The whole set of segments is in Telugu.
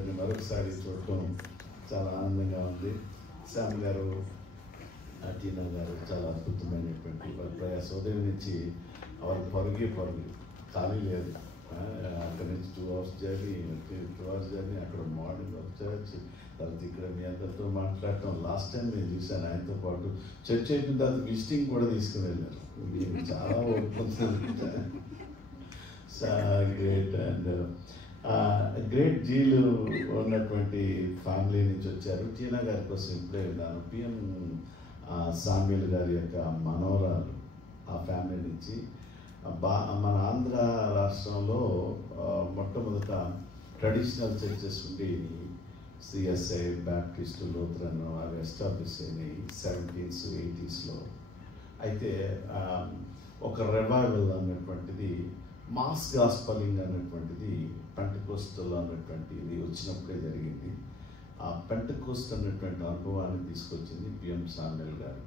అందరినీ మరొకసారి చూడటం చాలా ఆనందంగా ఉంది. శ్యామ్ గారు, టీనా గారు చాలా అద్భుతమైనటువంటి వాళ్ళ ప్రయాస. ఉదయం నుంచి వాళ్ళ పరుగు ఖాళీ లేదు. అక్కడి నుంచి 2 hours జర్నీ, 2 hours జర్నీ, అక్కడ మార్నింగ్ చర్చ్, తర్వాత ఇక్కడ మీ అందరితో మాట్లాడటం. లాస్ట్ టైం నేను చూశాను ఆయనతో పాటు. చర్చ్ అయిపోయిన తర్వాత విజిటింగ్ కూడా తీసుకుని వెళ్ళారు. చాలా గ్రేట్ అండ్ గ్రేట్ జీలు ఉన్నటువంటి ఫ్యామిలీ నుంచి వచ్చారు. టీనా గారి కోసం ఇప్పుడే విన్నాను. పిఎం సామ్యుల్ గారి యొక్క మనవరాలు ఆ ఫ్యామిలీ నుంచి. మన ఆంధ్ర రాష్ట్రంలో మొట్టమొదట ట్రెడిషనల్ చర్చెస్ ఉండేవి. సిఎస్ఐ, బ్యాప్టిస్ట్, లూథరన్ అవి ఎస్టాబ్లిష్ అయినాయి 70s, 80sలో. అయితే ఒక రివైవల్ అన్నటువంటిది, మాస్ గాస్పలింగ్ అన్నటువంటిది, పెంటెకోస్టల్ అన్నటువంటిది వచ్చినప్పుడే జరిగింది. ఆ పెంటెకోస్ట్ అన్నటువంటి అనుభవాన్ని తీసుకొచ్చింది పిఎం సామ్యుల్ గారు.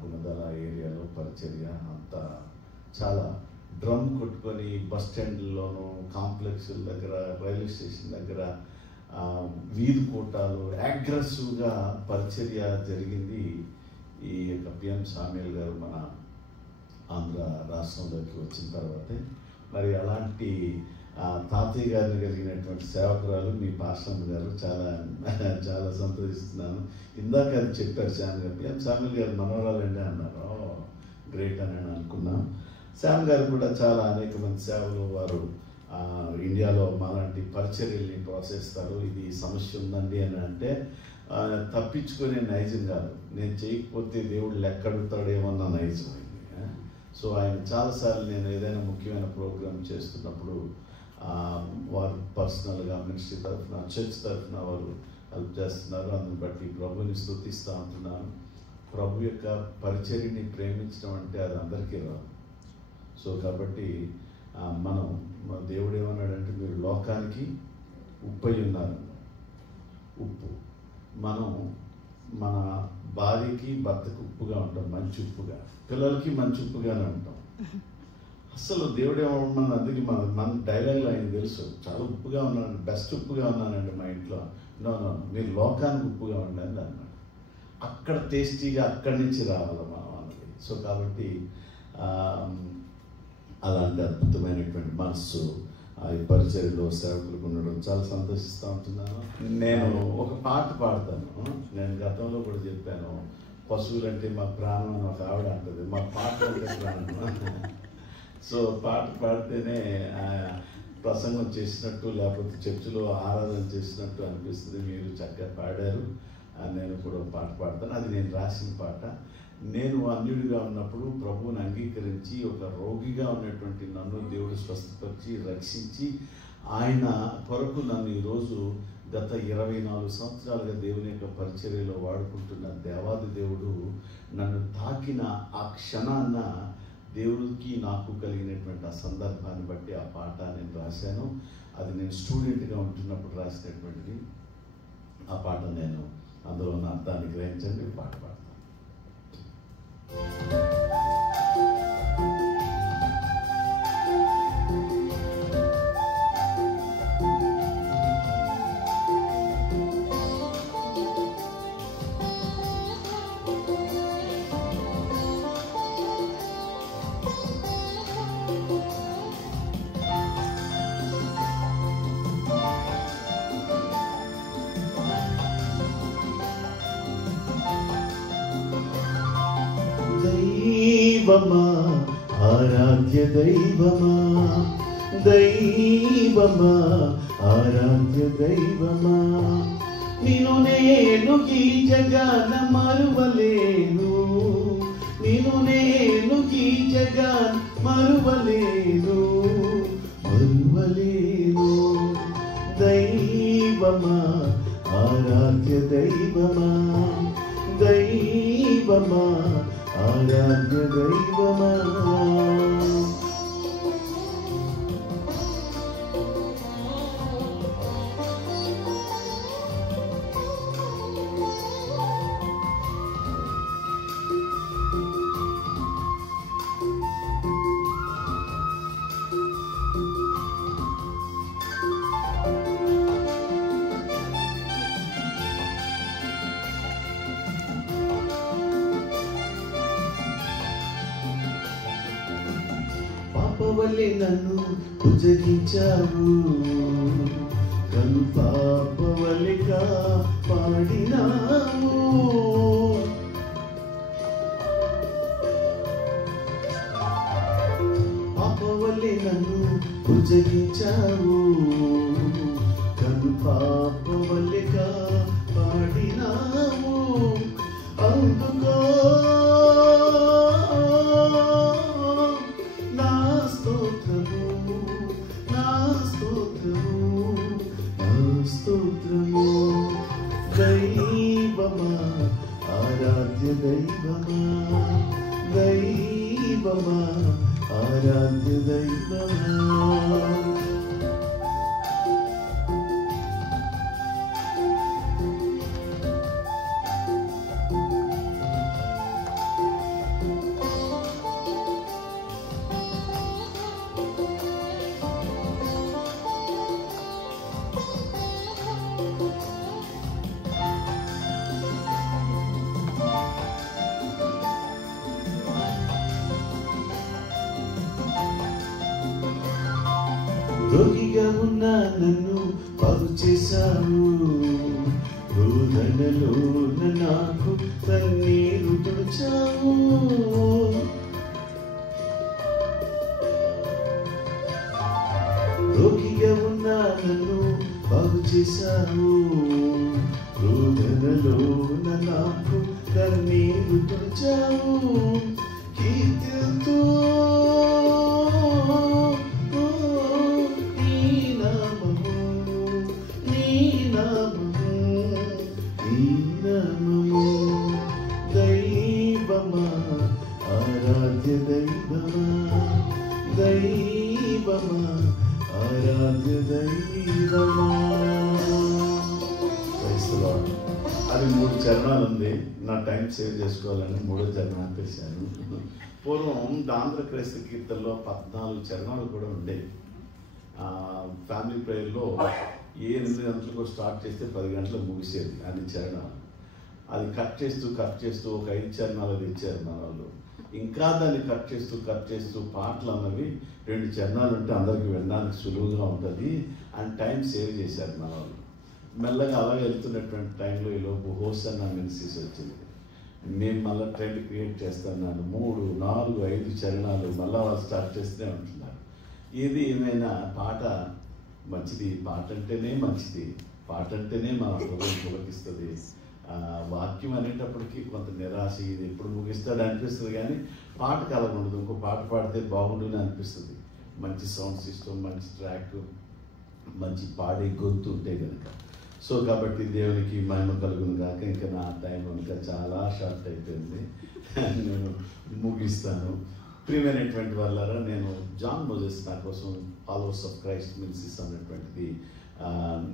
గుణదల ఏరియాలో పరిచర్య అంతా చాలా డ్రమ్ కొట్టుకొని బస్ స్టాండ్లోనూ, కాంప్లెక్స్ల దగ్గర, రైల్వే స్టేషన్ దగ్గర వీధి కూటాలు, అగ్రెసివ్గా పరిచర్య జరిగింది. ఈ యొక్క పిఎం సామ్యుల్ గారు మన ఆంధ్ర రాష్ట్రంలోకి వచ్చిన తర్వాతే. మరి అలాంటి తాతయ్య గారిని కలిగినటువంటి సేవకురాలు మీ పాస్టమ్మ గారు. చాలా చాలా సంతోషిస్తున్నాను. ఇందాక అది చెప్పారు శ్యామ్ గారు, పిఎం సామ్యుల్ గారు మనవరాలండి అన్నారు. గ్రేట్ అని అనుకున్నాం. శ్యామ్ గారు కూడా చాలా అనేక మంది సేవలు వారు ఇండియాలో మాలాంటి పరిచర్యల్ని ప్రోత్సహిస్తారు. ఇది సమస్య ఉందండి అని అంటే తప్పించుకునే నైజం కాదు. నేను చేయకపోతే దేవుడు లెక్కడుతాడేమన్న నైజం అయింది. సో ఆయన చాలాసార్లు నేను ఏదైనా ముఖ్యమైన ప్రోగ్రామ్ చేస్తున్నప్పుడు వారు పర్సనల్గా మినిస్ట్రీ తరఫున, చర్చ్ తరఫున వారు హెల్ప్ చేస్తున్నారు. అందుని బట్టి ప్రభుని స్తుతిస్తూ ఉంటున్నాను. ప్రభు యొక్క పరిచర్యని ప్రేమించడం అంటే అది అందరికీ రాదు. సో కాబట్టి మనం దేవుడు ఏమన్నాడంటే మీరు లోకానికి ఉప్పు అయి ఉన్నారు. ఉప్పు మనం మన భార్యకి భర్తకు ఉప్పుగా ఉంటాం, మంచి ఉప్పుగా, పిల్లలకి మంచి ఉప్పుగానే ఉంటాం. అసలు దేవుడు ఏమన్నా అందుకే మన డైలాగ్లో ఆయన తెలుసు, చాలా ఉప్పుగా ఉన్నాను, బెస్ట్ ఉప్పుగా ఉన్నానండి మా ఇంట్లో. నో మీరు లోకానికి ఉప్పుగా ఉండండి అన్నాడు. అక్కడ టేస్టీగా అక్కడి నుంచి రావాలి మనం అన్నది. సో కాబట్టి అలాంటి అద్భుతమైనటువంటి మనస్సు ఈ పరిచర్యలో సేవకులకు ఉండడం చాలా సంతోషిస్తూ ఉంటున్నాను. నేను ఒక పాట పాడతాను. నేను గతంలో కూడా చెప్పాను, పశువులంటే మా ప్రాణం అని ఒక ఆవిడ అంటుంది, మా పాట అంటే ప్రాణం. సో పాట పాడితేనే ప్రసంగం చేసినట్టు, లేకపోతే చర్చిలో ఆరాధన చేసినట్టు అనిపిస్తుంది. మీరు చక్కగా పాడారు. నేను కూడా పాట పాడతాను. అది నేను రాసిన పాట. నేను అన్యుడిగా ఉన్నప్పుడు ప్రభువుని అంగీకరించి ఒక రోగిగా ఉన్నటువంటి నన్ను దేవుడు స్వస్థపరిచి రక్షించి ఆయన కొరకు నన్ను ఈరోజు గత 24 సంవత్సరాలుగా దేవుని యొక్క పరిచర్యలో వాడుకుంటున్న దేవాది దేవుడు నన్ను తాకిన ఆ క్షణాన్న దేవుడికి నాకు కలిగినటువంటి ఆ సందర్భాన్ని బట్టి ఆ పాట నేను రాశాను. అది నేను స్టూడెంట్గా ఉంటున్నప్పుడు రాసినటువంటిది. ఆ పాట నేను అందులో ఉన్న అర్థాన్ని గ్రహించండి, పాట పాడతాను. దైవమా, ఆరాధ్య దైవమా, దైవమా, ఆరాధ్య దైవమా, నిన్ను నేను ఈ జగాన మరువలేను, నిన్ను నేను ఈ జగాన మరువలేను, మరువలేను. దైవమా, ఆరాధ్య దైవమా, దైవమా, ఆరాధ్య దైవమా. పాపవలె నన్ను భుజగించావు, కను పాపవలె కాపాడినావు. పాపవలె నన్ను భుజగించావు, కను పాపవలె కాపాడినావు. అందుకో నా స్తోత్రము, నా స్తోత్రము, నా స్తోత్రము. దైవమా, ఆరాధ్య దైవమా, దైవమా, ఆరాధ్య దైవమా. రోగిగా ఉన్న నన్ను బాగు చేశావు, రోదనలో నాకు కన్నీరు తుడిచావు. రోగిగా ఉన్న నన్ను బాగు చేశావు, రోదనలో నాకు కన్నీరు తుడిచావు. కీర్తితో దైవమా, ఆరాధ్య దైవమా, దైవమా, ఆరాధ్య దైవమా. అది 3 చరణాలు ఉంది. నా టైం సేవ్ చేసుకోవాలని 3వ చరణం ఆపేశాను. పూర్వం ఆంధ్ర క్రైస్తవ కీర్తనలో 14 చరణాలు కూడా ఉండేవి. ఫ్యామిలీ ప్రేయర్లో 8 గంటలకు స్టార్ట్ చేస్తే 10 గంటలకు ముగిసేది అన్ని చరణాలు. అది కట్ చేస్తూ ఒక 5 చరణాలు ఇచ్చారు మన వాళ్ళు. ఇంకా దాన్ని కట్ చేస్తూ పాటలు అన్నవి 2 చరణాలు ఉంటే అందరికి వినడానికి సులువుగా ఉంటుంది అని టైం సేవ్ చేశారు మన వాళ్ళు. మెల్లగా అలా వెళ్తున్నటువంటి టైంలో ఈలోపు హోసన్నా మినిస్ట్రీస్ వచ్చింది. నేను మళ్ళీ ట్రెండ్ క్రియేట్ చేస్తున్నాను. 3, 4, 5 చరణాలు మళ్ళీ వాళ్ళు స్టార్ట్ చేస్తూనే ఉంటున్నారు. ఏది ఏమైనా పాట మంచిది, పాట అంటేనే మంచిది, పాట అంటేనే మన హృదయం పులకిస్తుంది. వాక్యం అనేటప్పటికీ కొంత నిరాశ, ఇది ఎప్పుడు ముగిస్తాడు అనిపిస్తుంది, కానీ పాట కలగundదు. ఇంకో పాట పాడితే బాగుండుని అనిపిస్తుంది. మంచి సౌండ్ సిస్టమ్, మంచి ట్రాక్, మంచి పాడే గొంతు ఉంటే కనుక. సో కాబట్టి దేవునికి మహిమ కలుగును కాక. ఇంకా నా టైం ఇంకా చాలా షార్ట్ అయిపోయింది, నేను ముగిస్తాను. ప్రియమైనటువంటి వాళ్ళారా, నేను జాన్ మోజెస్ నా కోసం ఫాలోవర్స్ ఆఫ్ క్రైస్ట్ మినిస్ట్రీస్ అన్నటువంటిది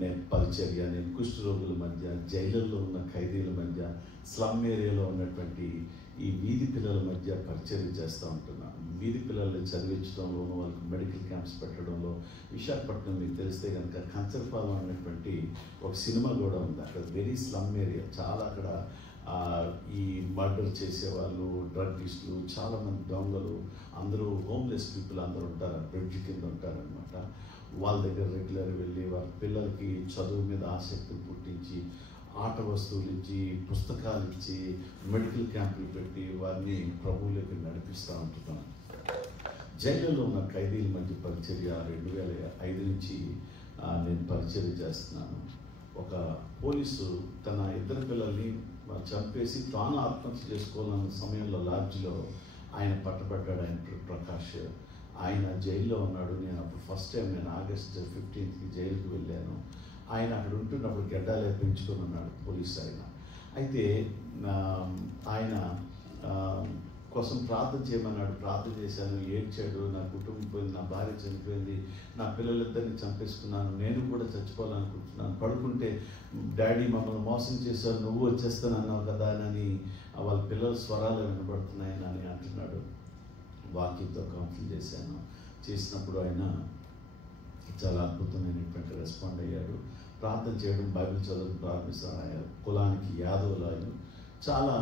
నేను పరిచర్య, నేను కుష్ఠరోగుల మధ్య, జైళ్ళల్లో ఉన్న ఖైదీల మధ్య, స్లమ్ ఏరియాలో ఉన్నటువంటి ఈ వీధి పిల్లల మధ్య పరిచర్య చేస్తూ ఉంటున్నాను. వీధి పిల్లల్ని చదివించడంలోనూ, వాళ్ళకి మెడికల్ క్యాంప్స్ పెట్టడంలో. విశాఖపట్నం మీకు తెలిస్తే కనుక కంచర్పాలెం అనేటువంటి ఒక సినిమా కూడా ఉంది. అక్కడ వెరీ స్లమ్ ఏరియా, చాలా అక్కడ ఈ మర్డర్ చేసేవాళ్ళు, డ్రగ్గిస్టులు, చాలామంది దొంగలు, అందరూ హోమ్లెస్ పీపుల్ అందరూ ఉంటారు, బ్రిడ్జ్ కింద ఉంటారనమాట. వాళ్ళ దగ్గర రెగ్యులర్ వెళ్ళి వాళ్ళ పిల్లలకి చదువు మీద ఆసక్తి పుట్టించి, ఆట వస్తువులు ఇచ్చి, పుస్తకాలు ఇచ్చి, మెడికల్ క్యాంపులు పెట్టి వారిని ప్రభువులోకి నడిపిస్తూ ఉంటున్నాను. జైళ్ళలో ఉన్న ఖైదీల మధ్య పరిచర్య 2005 నుంచి నేను పరిచర్య చేస్తున్నాను. ఒక పోలీసు తన 2 పిల్లల్ని చంపేసి తాను ఆత్మహత్య చేసుకోవాలన్న సమయంలో లాడ్జ్లో ఆయన పట్టబడ్డాడు. ఆయన ప్రకాష్, ఆయన జైల్లో ఉన్నాడు. నేను అప్పుడు ఫస్ట్ టైం నేను August 15th జైలుకి వెళ్ళాను. ఆయన అక్కడ ఉంటున్నప్పుడు గడ్డాలే పెంచుకొని ఉన్నాడు పోలీస్ ఆయన. అయితే ఆయన కోసం ప్రార్థన చేయమన్నాడు. ప్రార్థన చేశాను, ఏడ్చాడు. నా కుటుంబం పోయింది, నా భార్య చనిపోయింది, నా పిల్లలిద్దరిని చంపేసుకున్నాను, నేను కూడా చచ్చిపోవాలనుకుంటున్నాను. పడుకుంటే డాడీ మమ్మల్ని మోసం చేశారు, నువ్వు వచ్చేస్తాను అన్నావు కదా అని వాళ్ళ పిల్లల స్వరాలు వినబడుతున్నాయని అని అంటున్నాడు. వాక్యంతో కౌన్సిల్ చేసినప్పుడు ఆయన చాలా అద్భుతమైనటువంటి రెస్పాండ్ అయ్యాడు. ప్రార్థన చేయడం, బైబిల్ చదవడం ప్రారంభిస్తాను. ఆయన కులానికి యాదవులు. ఆయన చాలా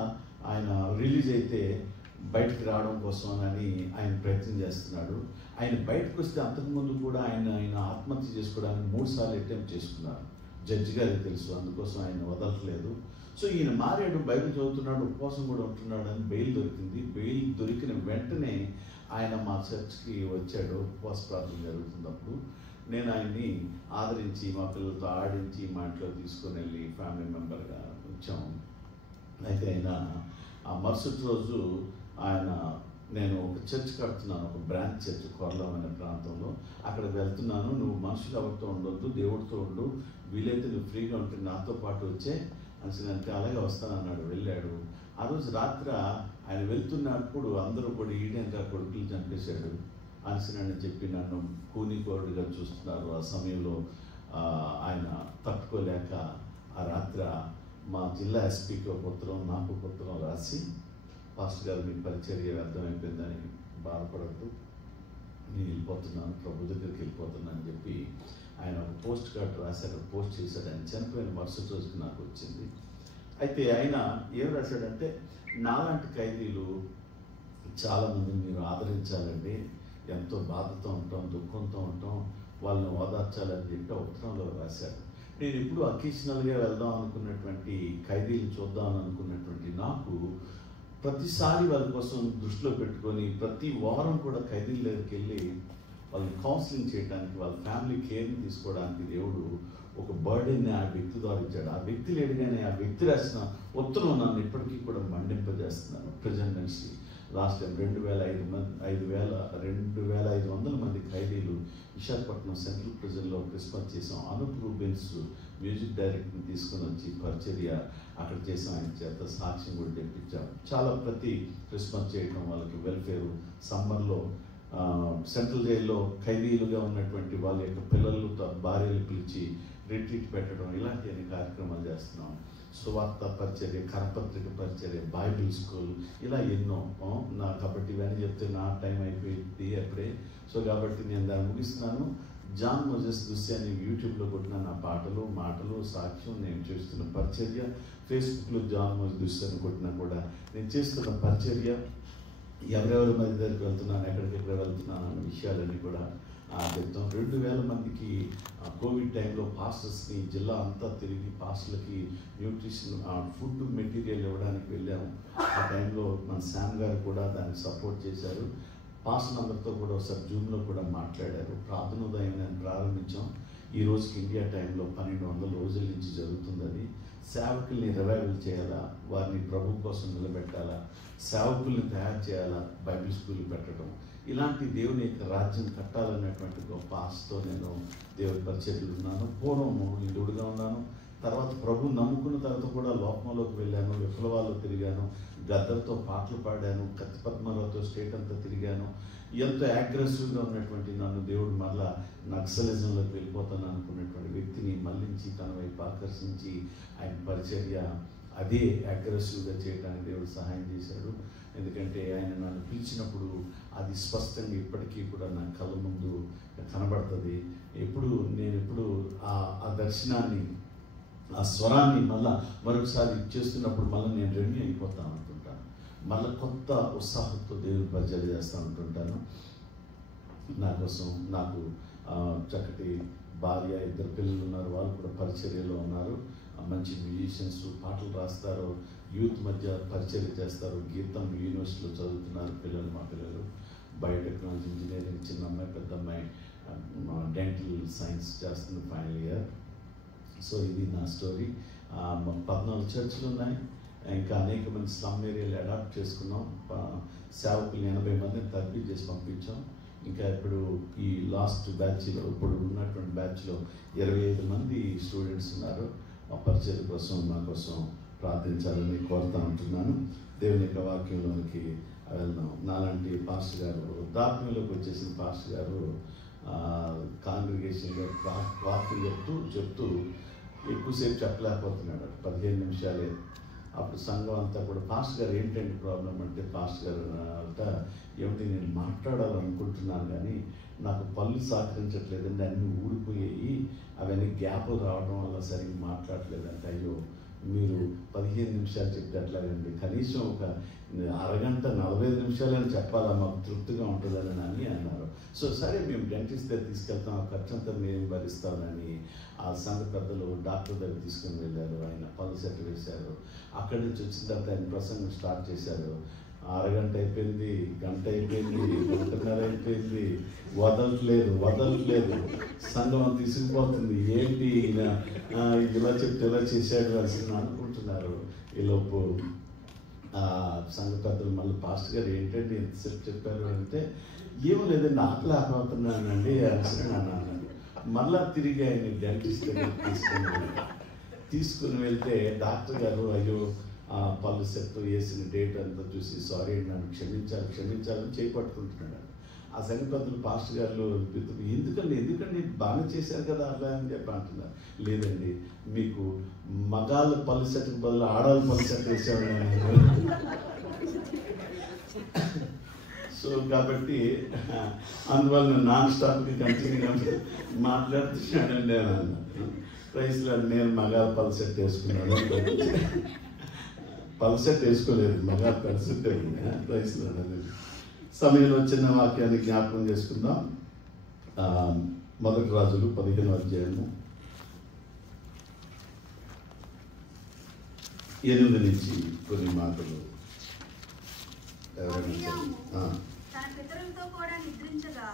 ఆయన రిలీజ్ అయితే బయటకు రావడం కోసం అని ఆయన ప్రయత్నం చేస్తున్నాడు. ఆయన బయటకు వస్తే అంతకుముందు కూడా ఆయన ఆత్మహత్య చేసుకోవడానికి 3 సార్లు అటెంప్ట్ చేసుకున్నారు. జడ్జి గారికి తెలుసు, అందుకోసం ఆయన వదలట్లేదు. సో ఈయన మారాడు, బైబిల్ చదువుతున్నాడు, ఉపవాసం కూడా ఉంటున్నాడు అని బెయిల్ దొరికింది. బెయిల్ దొరికిన వెంటనే ఆయన మా చర్చ్కి వచ్చాడు. ఉపవాస ప్రార్థన జరుగుతున్నప్పుడు నేను ఆయన్ని ఆదరించి మా పిల్లలతో ఆడించి మా ఇంట్లో తీసుకొని వెళ్ళి ఫ్యామిలీ మెంబర్గా వచ్చాము. అయితే ఆయన ఆ మరుసటి రోజు నేను ఒక చర్చ్ కడుతున్నాను, ఒక బ్రాంచ్ చర్చ్ కొరలం అనే ప్రాంతంలో. అక్కడికి వెళ్తున్నాను, నువ్వు మనుషులు ఎవరితో ఉండొద్దు, దేవుడితో ఉండు, వీలైతే నువ్వు ఫ్రీగా ఉంటే నాతో పాటు వచ్చే అంటే అలాగే వస్తానన్నాడు. వెళ్ళాడు. ఆ రోజు రాత్రి ఆయన వెళ్తున్నప్పుడు అందరూ కూడా ఈడేంగా కొడుకులు చంపేశాడు అని చెప్పి నన్ను కూనికోరుడుగా చూస్తున్నారు. ఆ సమయంలో ఆయన తట్టుకోలేక ఆ రాత్రి మా జిల్లా ఎస్పీకి ఒక ఉత్తరం, నాకు ఒక ఉత్తరం రాసి, పాస్టర్ గారు మీ పరిచర్య అర్థమైపోయిందని బాధపడద్దు, నేను వెళ్ళిపోతున్నాను, ప్రభు దగ్గరికి వెళ్ళిపోతున్నాను అని చెప్పి ఆయన ఒక పోస్ట్ కార్డు రాశాడు, పోస్ట్ చేశాడు. ఆయన చనిపోయిన మరుసటి రోజుకి నాకు వచ్చింది. అయితే ఆయన ఏం రాశాడంటే, నాలాంటి ఖైదీలు చాలామందిని మీరు ఆదరించాలండి, ఎంతో బాధతో ఉంటాం, దుఃఖంతో ఉంటాం, వాళ్ళని ఓదార్చాలని చెప్పి ఉత్తరంలో రాశాడు. నేను ఇప్పుడు అకేషనల్గా వెళ్దాం అనుకున్నటువంటి ఖైదీలు చూద్దాం అనుకున్నటువంటి నాకు ప్రతిసారి వాళ్ళ కోసం దృష్టిలో పెట్టుకొని ప్రతి వారం కూడా ఖైదీల దగ్గరికి వెళ్ళి వాళ్ళని కౌన్సిలింగ్ చేయడానికి, వాళ్ళ ఫ్యామిలీ కేర్ని తీసుకోవడానికి దేవుడు ఒక బర్డెన్ని ఆ వ్యక్తి ద్వారా ఇచ్చాడు. ఆ వ్యక్తి లేడుగానే ఆ వ్యక్తి రాసిన ఉత్తరం నన్ను ఇప్పటికీ కూడా మండింపజేస్తున్నాను. ప్రెజెంటెన్సీ లాస్ట్ టైం 2,500 మంది ఖైదీలు విశాఖపట్నం సెంట్రల్ ప్రిజన్లో క్రిస్మస్ చేసాం. అనూప్ రూబెన్స్ మ్యూజిక్ డైరెక్టర్ని తీసుకొని వచ్చి పరిచర్య అక్కడ చేసాం. ఆయన చేత సాక్ష్యం కూడా తెప్పించాం. చాలా ప్రతి క్రిస్మస్ చేయడం, వాళ్ళకి వెల్ఫేర్, సమ్మర్లో సెంట్రల్ జైల్లో ఖైదీలుగా ఉన్నటువంటి వాళ్ళ యొక్క పిల్లలతో భార్యలు పిలిచి రిట్రీట్ పెట్టడం, ఇలాంటి అన్ని కార్యక్రమాలు చేస్తున్నాం. సువార్త పరిచర్య, కరపత్రిక పరిచర్య, బైబిల్ స్కూల్, ఇలా ఎన్నో. కాబట్టి ఇవన్నీ చెప్తే నా టైం అయిపోయింది అప్పుడే. సో కాబట్టి నేను దాన్ని ముగిస్తున్నాను. జాన్ మోజెస్ దుస్సి అని యూట్యూబ్లో కొట్టిన నా పాటలు, మాటలు, సాక్ష్యం, నేను చేస్తున్న పరిచర్య. ఫేస్బుక్లో జాన్ మోజెస్ దుస్సి అని కొట్టినా కూడా నేను చేస్తున్న పరిచర్య, ఎవరెవరి మధ్య దగ్గరికి వెళ్తున్నాను, ఎక్కడికెక్కడ వెళ్తున్నాను అన్న విషయాలన్నీ కూడా చెప్తాం. 2,000 మందికి కోవిడ్ టైంలో పాస్టర్స్ని జిల్లా అంతా తిరిగి పాస్టర్లకి న్యూట్రిషన్ ఫుడ్ మెటీరియల్ ఇవ్వడానికి వెళ్ళాము. ఆ టైంలో మన శామ్ గారు కూడా దాన్ని సపోర్ట్ చేశారు. పాస్టర్ అందరితో కూడా ఒకసారి జూమ్లో కూడా మాట్లాడారు. ప్రార్థనోదయం నేను ప్రారంభించాం. ఈ రోజుకి ఇండియా టైంలో 1,200 రోజుల నుంచి జరుగుతుంది. అది సేవకుల్ని రివైవల్ చేయాలా, వారిని ప్రభు కోసం నిలబెట్టాలా, సేవకుల్ని తయారు చేయాలా, బైబిల్ స్కూల్ పెట్టడం, ఇలాంటి దేవుని యొక్క రాజ్యం కట్టాలనేటువంటి గొప్ప ఆశతో నేను దేవుని పరిచర్యలు ఉన్నాను. పూర్వము ఇందుడుగా ఉన్నాను. తర్వాత ప్రభు నమ్ముకున్న తర్వాత కూడా లోకంలోకి వెళ్ళాను, విప్లవాల్లో తిరిగాను, గద్దర్తో పాటలు పాడాను, కత్తి పద్మరావుతో స్టేట్ అంతా తిరిగాను. ఎంతో అగ్రెసివ్గా ఉన్నటువంటి నన్ను దేవుడు మళ్ళా నక్సలిజంలోకి వెళ్ళిపోతాను అనుకున్నటువంటి వ్యక్తిని మళ్ళించి తన వైపు ఆకర్షించి ఆయన పరిచర్య అదే అగ్రెసివ్గా చేయడానికి దేవుడు సహాయం చేశాడు. ఎందుకంటే ఆయన నన్ను పిలిచినప్పుడు అది స్పష్టంగా ఇప్పటికీ కూడా నా కళ్ళ ముందు కనబడుతుంది. నేను ఆ దర్శనాన్ని, ఆ స్వరాన్ని మరొకసారి చేస్తున్నప్పుడు మళ్ళీ నేను రెడీ అయిపోతాను అనుకుంటాను. మళ్ళీ కొత్త ఉత్సాహంతో దేవుని పరిచర్య చేస్తూ ఉంటుంటాను. నా కోసం నాకు చక్కటి భార్య, 2 పిల్లలు ఉన్నారు. వాళ్ళు కూడా పరిచర్యలో ఉన్నారు. మంచి మ్యూజిషియన్స్, పాటలు రాస్తారు, యూత్ మధ్య పరిచర్య చేస్తారు. గీతం యూనివర్సిటీలో చదువుతున్నారు పిల్లలు, మా పిల్లలు. బయోటెక్నాలజీ ఇంజనీరింగ్, చిన్న అమ్మాయి, పెద్ద అమ్మాయి డెంటల్ సైన్స్ చేస్తుంది, ఫైనల్ ఇయర్. సో ఇది నా స్టోరీ. 14 చర్చిలు ఉన్నాయి. ఇంకా అనేక మంది స్లమ్ ఏరియాలు అడాప్ట్ చేసుకున్నాం. సేవకులు 80 మందిని తరబీ చేసి పంపించాం. ఇంకా ఇప్పుడు ఈ లాస్ట్ బ్యాచ్లో, ఇప్పుడు ఉన్నటువంటి బ్యాచ్లో 25 మంది స్టూడెంట్స్ ఉన్నారు. మా పరిచయం కోసం, మా కోసం ప్రార్థించాలని కోరుతా ఉంటున్నాను. దేవుని యొక్క వాక్యంలోనికి వెళ్దాం. నాలాంటి పాస్టర్ గారు, వృద్ధాప్యంలోకి వచ్చేసిన పాస్టర్ గారు కాంగ్రిగేషన్గా వాక్యం చెప్తూ ఎక్కువసేపు చెప్పలేకపోతున్నాడు. 15 నిమిషాలే. అప్పుడు సంఘం అంతా కూడా, పాస్టర్ గారు ఏంటంటే ప్రాబ్లం అంటే, పాస్టర్ గారు అంతా ఏమిటి, నేను మాట్లాడాలనుకుంటున్నాను కానీ నాకు పళ్ళు సహకరించట్లేదండి, అన్నీ ఊడిపోయాయి, అవన్నీ గ్యాప్లు రావడం వల్ల సరిగ్గా మాట్లాడలేదంటే. అయ్యో మీరు 15 నిమిషాలు చెప్తే ఎట్లాగండి, కనీసం ఒక అరగంట 45 నిమిషాలని చెప్పాలా, మాకు తృప్తిగా ఉంటుందని అని అన్నారు. సో సరే మేము డెంటిస్ట్ దగ్గర తీసుకెళ్తాం, ఆ ఖర్చంతా మేము భరిస్తామని ఆ సంఘ పెద్దలు డాక్టర్ దగ్గర తీసుకుని వెళ్ళారు. ఆయన పళ్ళు సెట్ వేశారు. అక్కడి నుంచి వచ్చిన తర్వాత ఆయన ప్రసంగం స్టార్ట్ చేశారు. అరగంట అయిపోయింది, గంట అయిపోయింది, గంటన్నర అయిపోయింది, వదలట్లేదు. సంఘం తీసుకుపోతుంది. ఏంటి ఈయన ఇలా చెప్తే ఇలా చేశాడు అని అనుకుంటున్నారు. ఈలోపు సంఘ పెద్దలు మళ్ళీ పాస్టర్ గారు ఏంటంటే ఎంతసేపు చెప్పారు అంటే, ఏమో లేదండి ఆకలిపోతున్నానండి అన్నాను. మళ్ళా తిరిగి ఆయన డెంటిస్ట్ దగ్గర తీసుకుని వెళ్తే డాక్టర్ గారు అయ్యో పళ్ళు సెట్ వేసిన డేట్ అంతా చూసి సారీ నన్ను క్షమించాలని చేపట్టుకుంటున్నాడు. ఆ సంఘ పెద్దలు పాస్టర్ గారు ఎందుకండి బాగా చేశారు కదా అలా అని చెప్పి అంటున్నారు. లేదండి, మీకు మగాళ్ళ పళ్ళు సెట్కి బదులు ఆడవాళ్ళ పళ్ళు సెట్ వేసామని. సో కాబట్టి అందువల్ల నాన్ స్టాప్కి కంటిన్యూగా మాట్లాడుతున్నానండి అని అన్నాను. ప్రైస్లో నేను మగాళ్ళ పళ్ళు సెట్ వేసుకున్నాను. పళ్ళు సెట్ వేసుకోలేదు, మగాళ్ళ పళ్ళు సెట్ ప్రైస్లో అనేది. సమయంలో చిన్న వాక్యాన్ని జ్ఞాపకం చేసుకుందాం. 1 రాజులు 15వ అధ్యాయము 8 నుంచి కొన్ని మాటలు. తన పితరులతో కూడా నిద్రించగా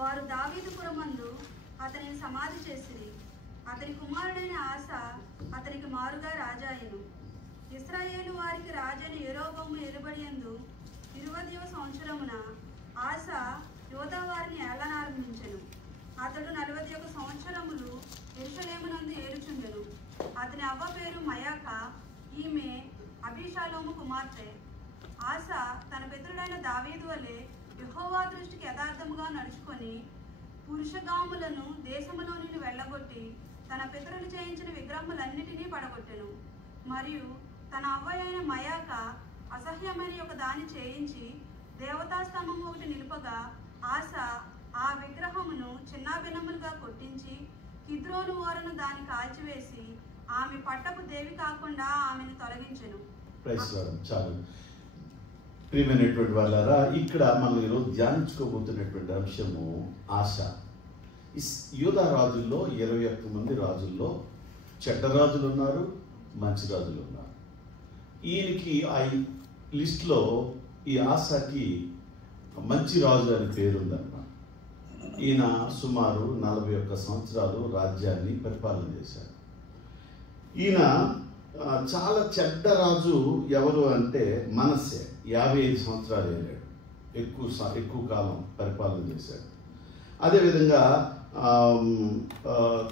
వారు దావీదుపురమందు అతనిని సమాధి చేసిరి. అతని కుమారుడైన ఆస అతనికి మారుగా రాజాయను. ఇశ్రాయేలు వారికి రాజైన యెరోబోము ఏలుబడియందు 20వ సంవత్సరమున ఆస యోధా వారిని ఏలనారంభించెను. అతడు 41 సంవత్సరములు యెరూషలేమునందు ఏలుచుండెను. అతని అవ్వ పేరు మయాక, ఈమె అబీషాలోము కుమార్తె. ఆస తన పితరుడైన దావీదు వలె యెహోవా దృష్టికి యథార్థముగా నడుచుకొని పురుషగాములను దేశములో నుండి వెళ్ళగొట్టి తన పితరులు చేయించిన విగ్రహములన్నిటినీ పడగొట్టెను. మరియు తన అవ్వ అయిన మయాక అసహ్యమైన ఒక దాన్ని చేయించి దేవతాస్తంభము ఒకటి నిలుపగా ఆస ఆ విగ్రహమును చిన్నాభిన్నములుగా కొట్టించి కిద్రోను ఓరను దాన్ని కాల్చివేసి ఆమె పట్టపు దేవి కాకుండా ఆమెను తొలగించెను. చాలు ప్రియమైనటువంటి వాళ్ళారా, ఇక్కడ మనం ఈరోజు ధ్యానించుకోబోతున్నటువంటి అంశము ఆశ. యూదా రాజుల్లో 21 మంది రాజుల్లో చెడ్డ రాజులు ఉన్నారు, మంచి రాజులు ఉన్నారు. ఈయనకి ఆ లిస్ట్లో ఈ ఆశకి మంచి రాజు అని పేరుందన్నమాట. ఈయన సుమారు 41 సంవత్సరాలు రాజ్యాన్ని పరిపాలన చేశారు. ఈయన చాలా చెడ్డ రాజు ఎవరు అంటే మనస్సే. 55 సంవత్సరాలు వెళ్ళాడు, ఎక్కువ కాలం పరిపాలన చేశాడు. అదేవిధంగా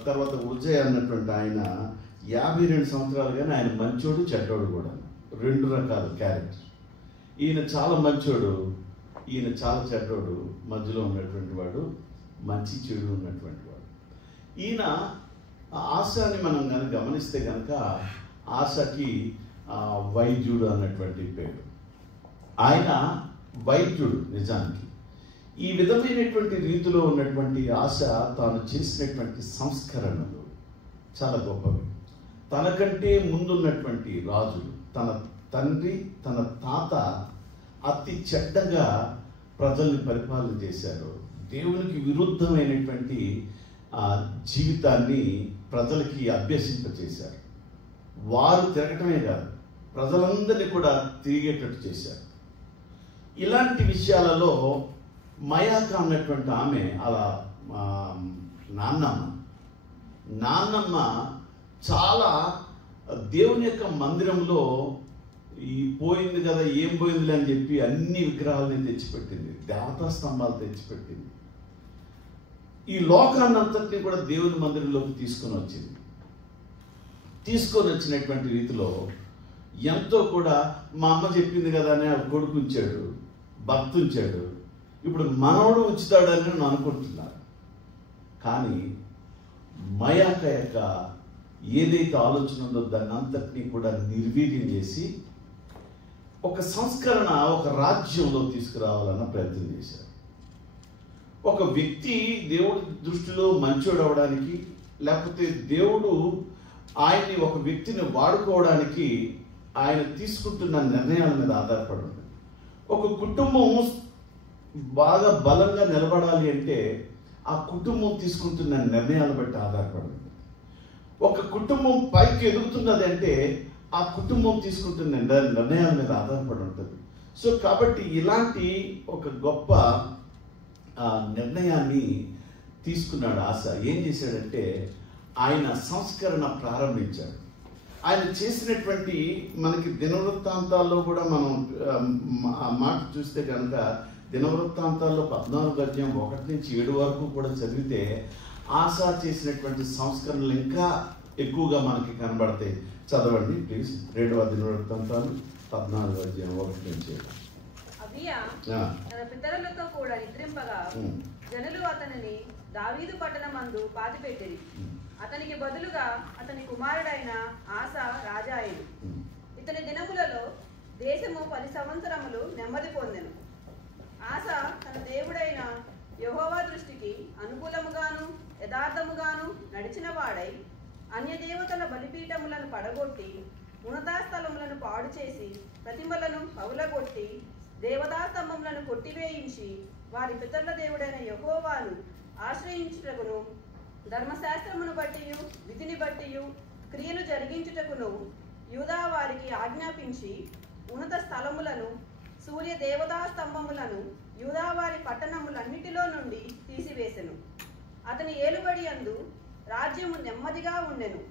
తర్వాత ఉజ్జయ అన్నటువంటి ఆయన 52 సంవత్సరాలు, కానీ ఆయన మంచోడు చెడ్డోడు కూడా, 2 రకాల క్యారెక్టర్. ఈయన చాలా మంచోడు, ఈయన చాలా చెడ్డోడు, మధ్యలో ఉన్నటువంటి వాడు, మంచి చెడు ఉన్నటువంటి వాడు. ఈయన ఆశని మనం కనుక గమనిస్తే కనుక ఆశకి వైద్యుడు అన్నటువంటి పేరు. ఆయన వైద్యుడు నిజానికి. ఈ విధమైనటువంటి రీతిలో ఉన్నటువంటి ఆశ తాను చేసినటువంటి సంస్కరణలు చాలా గొప్పవి. తనకంటే ముందున్నటువంటి రాజులు, తన తండ్రి తన తాత అతి చెడ్డగా ప్రజల్ని పరిపాలన చేశారు. దేవునికి విరుద్ధమైనటువంటి జీవితాన్ని ప్రజలకి అభ్యసింపచేశారు. వారు తిరగటమే కాదు, ప్రజలందరినీ కూడా తిరిగేటట్టు చేశారు. ఇలాంటి విషయాలలో మయాక అన్నటువంటి ఆమె అలా నాన్నమ్మ చాలా దేవుని యొక్క మందిరంలో ఈ పోయింది కదా, ఏం పోయింది అని చెప్పి అన్ని విగ్రహాలని తెచ్చిపెట్టింది, దేవతా స్తంభాలు తెచ్చిపెట్టింది. ఈ లోకాన్నంతటినీ కూడా దేవుని మందిరంలోకి తీసుకొని వచ్చినటువంటి రీతిలో ఎంతో కూడా మా అమ్మ చెప్పింది కదా అని కొడుకు ఉంచాడు, భర్త ఉంచాడు, ఇప్పుడు మనవడు ఉంచుతాడని నేను అనుకుంటున్నాను. కానీ మయాక యొక్క ఏదైతే ఆలోచన ఉందో దాన్ని అంతటినీ కూడా నిర్వీర్యం చేసి ఒక సంస్కరణ, ఒక రాజ్యంలో తీసుకురావాలన్న ప్రయత్నం చేశారు. ఒక వ్యక్తి దేవుడి దృష్టిలో మంచోడు అవడానికి, లేకపోతే దేవుడు ఆయన్ని ఒక వ్యక్తిని వాడుకోవడానికి ఆయన తీసుకుంటున్న నిర్ణయాల మీద ఆధారపడి ఉంటుంది. ఒక కుటుంబం బాగా బలంగా నిలబడాలి అంటే ఆ కుటుంబం తీసుకుంటున్న నిర్ణయాలను బట్టి ఆధారపడి ఉంటుంది. ఒక కుటుంబం పైకి ఎదుగుతున్నది అంటే ఆ కుటుంబం తీసుకుంటున్న నిర్ణయాల మీద ఆధారపడి ఉంటుంది. సో కాబట్టి ఇలాంటి ఒక గొప్ప నిర్ణయాన్ని తీసుకున్నాడు ఆస. ఏం చేశాడంటే ఆయన సంస్కరణ ప్రారంభించాడు. ఆయన చేసినటువంటి మనకి దినవృత్తాంతాల్లో కూడా మనం ఆ మాట చూస్తే కనుక దినవృత్తాంతాల్లో 14:1-7 వరకు కూడా చదివితే ఆసా చేసినటువంటి సంస్కరణలు ఇంకా ఎక్కువగా మనకి కనబడతాయి. చదవండి ప్లీజ్. 2వ దినవృత్తాంతాలు 14:1-7. అబియా తన పితరులతో కూడా నిద్రింపగా జనులు అతనిని దావీదు పట్టణమందు పాతిపెట్టిరి. అతనికి బదులుగా అతని కుమారుడైన ఆసా రాజా అయ్యింది. ఇతని దినములలో దేశము 10 సంవత్సరములు నెమ్మది పొందెను. ఆసా తన దేవుడైన యెహోవా దృష్టికి అనుకూలముగాను యథార్థముగాను నడిచిన వాడై అన్యదేవతల బలిపీఠములను పడగొట్టి ఉన్నతాస్థలములను పాడు చేసి ప్రతిమలను పగులగొట్టి దేవతాస్తంభములను కొట్టివేయించి వారి పితరుల దేవుడైన యెహోవాను ఆశ్రయించుటకును ధర్మశాస్త్రమును బట్టియు విధిని బట్టియు క్రియలు జరిగించుటకును యూదా వారికి ఆజ్ఞాపించి ఉన్నత స్థలములను సూర్య దేవతా స్తంభములను యూదా వారి పట్టణములన్నిటిలో నుండి తీసివేసెను. అతని ఏలుబడి యందు రాజ్యము నెమ్మదిగా ఉండెను.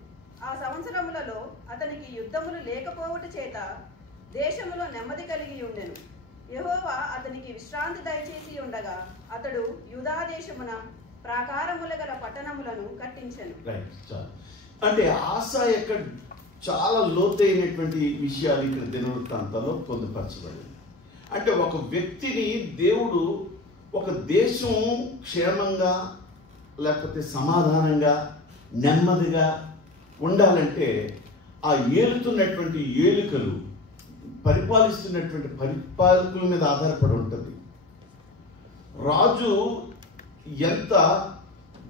ఆ సంవత్సరములలో అతనికి యుద్ధములు లేకపోవుట చేత దేశములో నెమ్మది కలిగి ఉండెను. యెహోవా అతనికి విశ్రాంతి దయచేసి ఉండగా అతడు యూదా దేశమున ప్రాకారముల గల పట్టణములను కట్టించెను. అంటే ఆసా యొక్క చాలా లోతైనటువంటి విషయాలు ఇక్కడ దినవృత్తాంతాల్లో పొందుపరచబడింది. అంటే ఒక వ్యక్తిని దేవుడు ఒక దేశం క్షేమంగా లేకపోతే సమాధానంగా నెమ్మదిగా ఉండాలంటే ఆ ఏలుతున్నటువంటి ఏలికలు పరిపాలిస్తున్నటువంటి పరిపాలకుల మీద ఆధారపడి ఉంటుంది. రాజు ఎంత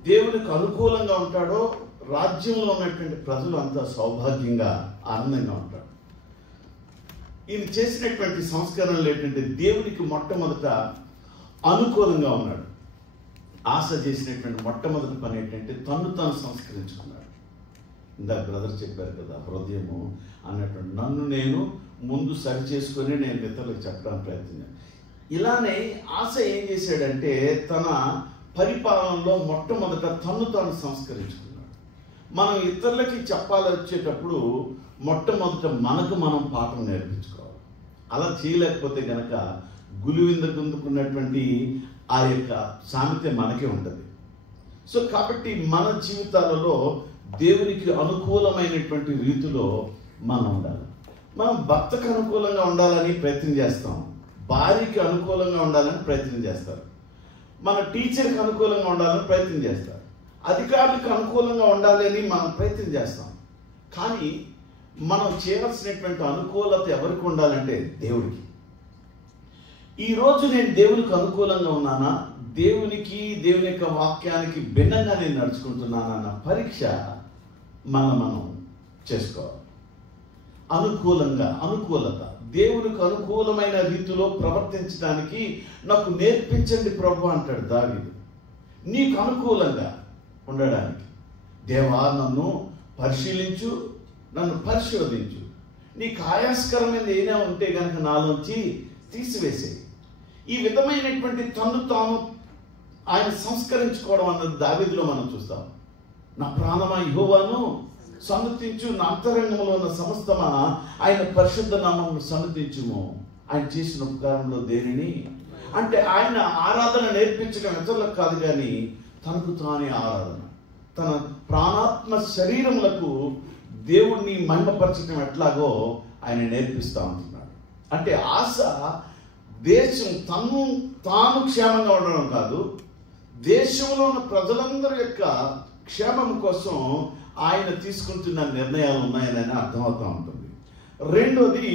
దేవునికి అనుకూలంగా ఉంటాడో రాజ్యంలో ఉన్నటువంటి ప్రజలు అంతా సౌభాగ్యంగా ఆనందంగా ఉంటారు. ఈయన చేసినటువంటి సంస్కరణలు ఏంటంటే దేవునికి మొట్టమొదట అనుకూలంగా ఉన్నాడు. ఆశ చేసినటువంటి మొట్టమొదటి పని ఏంటంటే తను తాను సంస్కరించుకున్నాడు. ఇందాక బ్రదర్ చెప్పారు కదా, హృదయము అన్నటువంటి నన్ను నేను ముందు సరి చేసుకొని నేను ఇతరులకు చెప్పడానికి ప్రయత్నించాను. ఇలానే ఆశ ఏం చేశాడంటే తన పరిపాలనలో మొట్టమొదట తను తాను సంస్కరించుకున్నాడు. మనం ఇతరులకి చెప్పాలి వచ్చేటప్పుడు మొట్టమొదట మనకు మనం పాఠం నేర్పించుకోవాలి. అలా చేయలేకపోతే కనుక గులివిందుకున్నటువంటి ఆ యొక్క సామెత మనకే ఉంటుంది. సో కాబట్టి మన జీవితాలలో దేవునికి అనుకూలమైనటువంటి రీతిలో మనం ఉండాలి. మనం భర్తకు అనుకూలంగా ఉండాలని ప్రయత్నం చేస్తాం, భార్యకి అనుకూలంగా ఉండాలని ప్రయత్నం చేస్తారు, మన టీచర్కి అనుకూలంగా ఉండాలని ప్రయత్నం చేస్తారు, అధికారులకు అనుకూలంగా ఉండాలి అని మనం ప్రయత్నం చేస్తాం. కానీ మనం చేయాల్సినటువంటి అనుకూలత ఎవరికి ఉండాలంటే దేవుడికి. ఈరోజు నేను దేవునికి అనుకూలంగా ఉన్నానా, దేవునికి దేవుని యొక్క వాక్యానికి భిన్నంగా నేను నడుచుకుంటున్నానా అన్న పరీక్ష మనం చేసుకోవాలి. అనుకూలత దేవునికి అనుకూలమైన రీతిలో ప్రవర్తించడానికి నాకు నేర్పించండి ప్రభు అంటాడు దావీదు. నీకు అనుకూలంగా ఉండడానికి దేవా నన్ను పరిశీలించు, నన్ను పరిశోధించు, నీకు ఆయాస్కరమైనది ఏదైనా ఉంటే కనుక నాలోంచి తీసివేసేయి. ఈ విధమైనటువంటి తను తాను ఆయన సంస్కరించుకోవడం అన్నది దావీదులో మనం చూస్తాం. నా ప్రాణమా యెహోవాను సన్నతించు, నా అంతరంగంలో ఉన్న సమస్తమా ఆయన పరిశుద్ధ నామమును సన్నతించుము. ఆయన చేసిన ఉపకారంలో దేనిని అంటే ఆయన ఆరాధన నేర్పించడం ఇతరులకు కాదు, కానీ తనకు తానే ఆరాధన, తన ప్రాణాత్మ శరీరములకు దేవుణ్ణి మహిమపరచడం ఎట్లాగో ఆయన నేర్పిస్తూ ఉంటున్నాడు. అంటే ఆశ దేశం తాను క్షేమంగా ఉండడం కాదు, దేశంలో ఉన్న ప్రజలందరి యొక్క క్షేమం కోసం ఆయన తీసుకుంటున్న నిర్ణయాలు ఉన్నాయని అర్థమవుతూ ఉంటుంది. రెండోది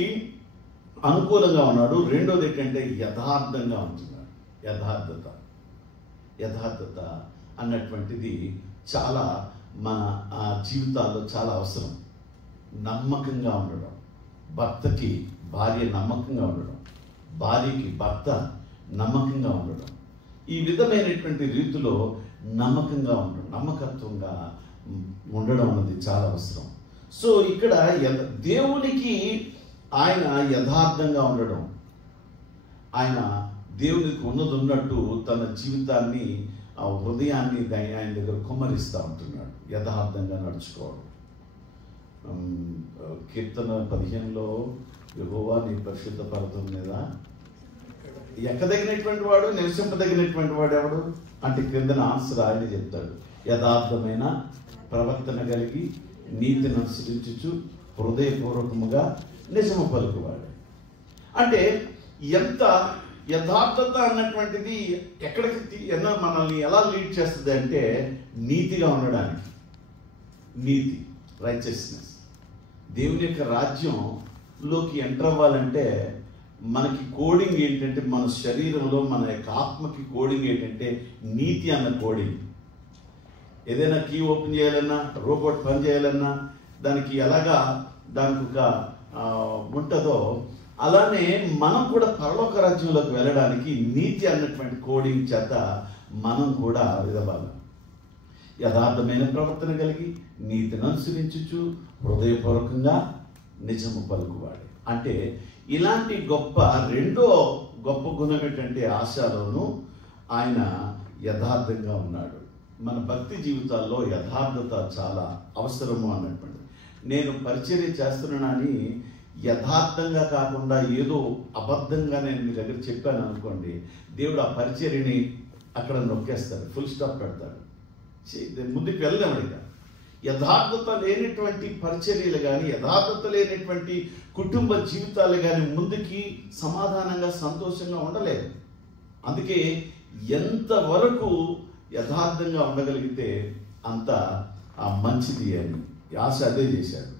అనుకూలంగా ఉన్నాడు. రెండోది ఏంటంటే యథార్థంగా ఉంటున్నాడు. యథార్థత అన్నటువంటిది చాలా మన జీవితాల్లో చాలా అవసరం. నమ్మకంగా ఉండడం, భర్తకి భార్య నమ్మకంగా ఉండడం, భార్యకి భర్త నమ్మకంగా ఉండడం, ఈ విధమైనటువంటి రీతిలో నమ్మకంగా ఉండడం, నమ్మకత్వంగా ఉండడం అన్నది చాలా అవసరం. సో ఇక్కడ దేవునికి ఆయన యథార్థంగా ఉండడం, ఆయన దేవునికి ఉన్నది ఉన్నట్టు తన జీవితాన్ని, హృదయాన్ని ఆయన దగ్గర కుమ్మరిస్తూ ఉంటున్నాడు, యథార్థంగా నడుచుకోవడం. కీర్తన 15లో యెహోవా నీ పరిశుద్ధ పర్వతం మీద ఎక్కదగినటువంటి వాడు, నివసింపదగినటువంటి వాడు ఎవడు అంటే క్రిందన ఆన్సర్ ఆయన చెప్తాడు. యథార్థమైన ప్రవర్తన కలిగి నీతిని అనుసరించుచు హృదయపూర్వకముగా నిజము పలుకువాడు. అంటే ఎంత యథార్థత అన్నటువంటిది ఎక్కడికి మనల్ని ఎలా లీడ్ చేస్తుంది అంటే నీతిగా ఉండడానికి. నీతి, రైచియస్నెస్. దేవుని యొక్క రాజ్యంలోకి ఎంటర్ అవ్వాలంటే మనకి కోడింగ్ ఏంటంటే, మన శరీరంలో మన యొక్క ఆత్మకి కోడింగ్ ఏంటంటే నీతి అన్న కోడింగ్. ఏదైనా కీ ఓపెన్ చేయాలన్నా, రోబోట్ పని చేయాలన్నా దానికి ఎలాగా దానికి ఒక ఉంటుందో, అలానే మనం కూడా పరలోక రాజ్యంలోకి వెళ్ళడానికి నీతి అన్నటువంటి కోడింగ్ చేత మనం కూడా విధవాలి. యథార్థమైన ప్రవర్తన కలిగి నీతిని అనుసరించుచు హృదయపూర్వకంగా నిజము పలుకువాడు. అంటే ఇలాంటి రెండో గొప్ప గుణం ఏంటంటే ఆశాలోను ఆయన యథార్థంగా ఉన్నాడు. మన భక్తి జీవితాల్లో యథార్థత చాలా అవసరము అన్నటువంటి. నేను పరిచర్య చేస్తున్నానని యథార్థంగా కాకుండా ఏదో అబద్ధంగా నేను మీ దగ్గర చెప్పాను అనుకోండి, దేవుడు ఆ పరిచర్యని అక్కడ నొక్కేస్తాడు, ఫుల్ స్టాప్ పెడతాడు, ముందుకు వెళ్ళలేమడిక. యథార్థత లేనటువంటి పరిచర్యలు కానీ, యథార్థత లేనటువంటి కుటుంబ జీవితాలు కానీ ముందుకి సమాధానంగా సంతోషంగా ఉండలేదు. అందుకే ఎంతవరకు యథార్థంగా ఉండగలిగితే అంత మంచిది అని ఆశ అదే చేశాడు.